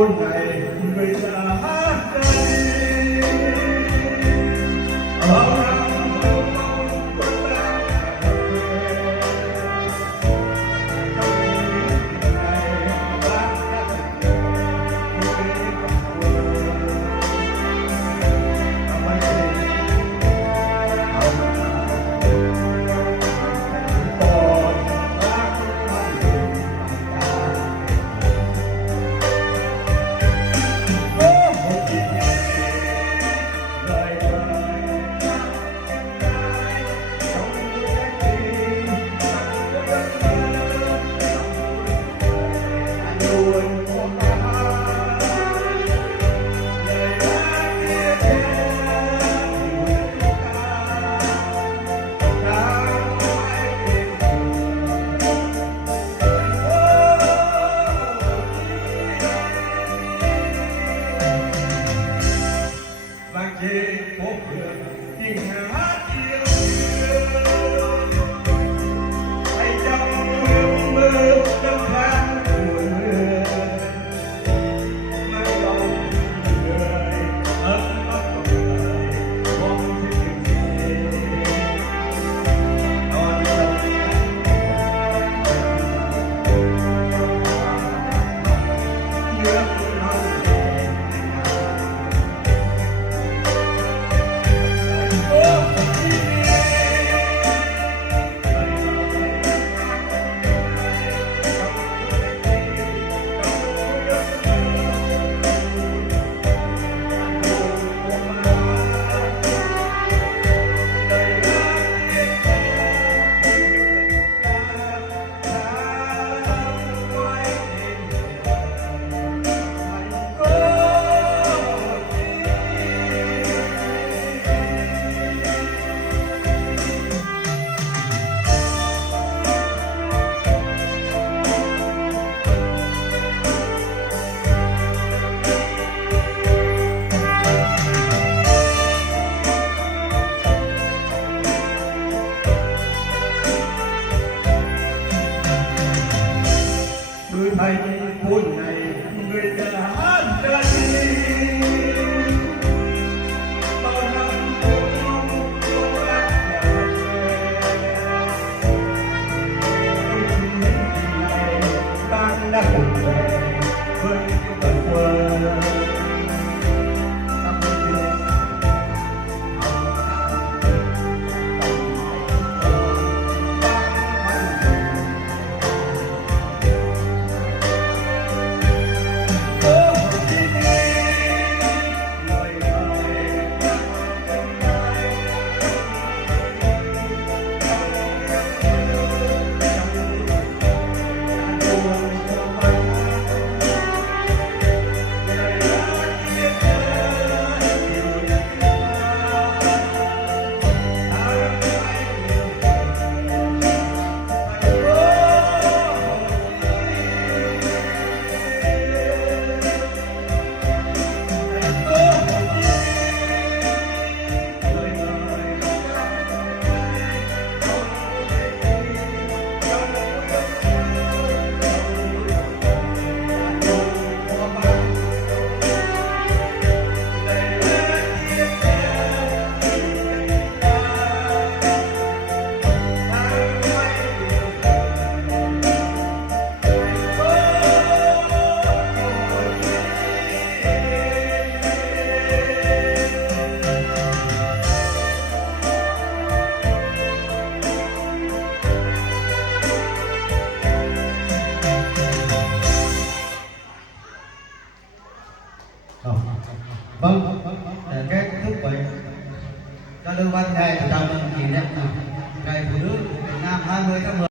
buồn này người đã hát đây ở thầy buồn này người đã hát ra đi bao năm thương mong cô gác trở về này tan đã cùng về với tận quên Vâng, để kết thúc với giao lưu văn nghệ chào mừng kỷ niệm ngày phụ nữ Việt Nam 20 tháng 10.